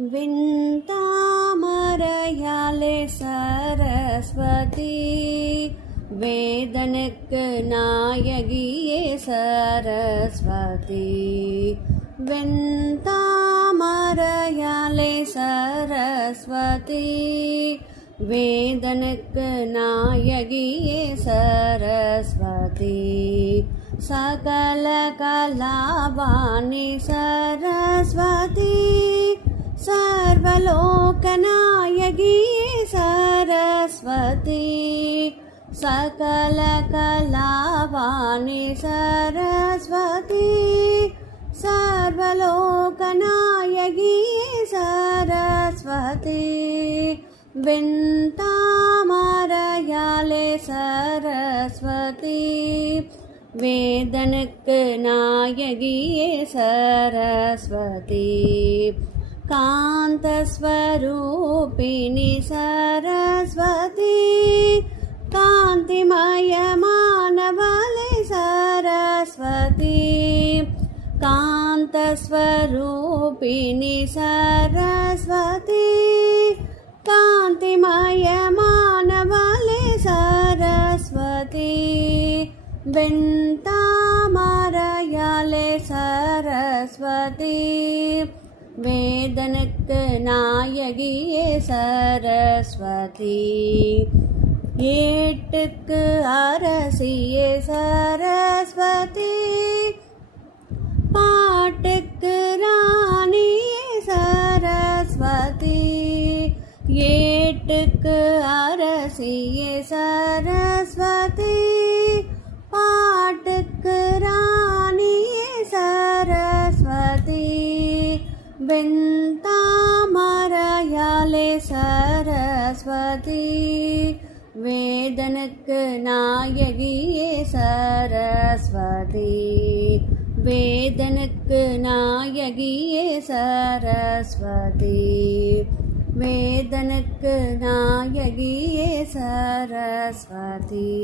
விண்தாமரையாலே சரஸ்வதி வேதனுக்கு நாயகியே சரஸ்வதி. வெண்தாமரையாலே சரஸ்வதி வேதனுக்கு நாயகியே சரஸ்வதி. சகல கலாவாணி சரஸ்வதி सर्वलोकनायगिये सरस्वती. सकल कलावाणी सरस्वती सर्वलोकनायगिये सरस्वती. विन्तामरयाले सरस्वती वेदनुक्कु नायगिये सरस्वती. कान्तस्वरूपिणि सरस्वती कान्तिमय मानवले सरस्वती. कान्तस्वरूपिणि सरस्वती कान्तिमय मानवले सरस्वती. வெண்தாமரையாலே सरस्वती வேதனுக்கு நாயகியே சரஸ்வதி. ஏட்டுக்கு அரசியே சரஸ்வதி பாட்டுக்கு ராணியே சரஸ்வதி. ஏட்டுக்கு அரசியே சரஸ்வதி பாட்டுக்கு ராணியே சரஸ்வதி. வெண்தாமரையாலே சரஸ்வதி வேதனுக்கு நாயகியே சரஸ்வதி. வேதனுக்கு நாயகியே சரஸ்வதி. வேதனுக்கு நாயகியே சரஸ்வதி.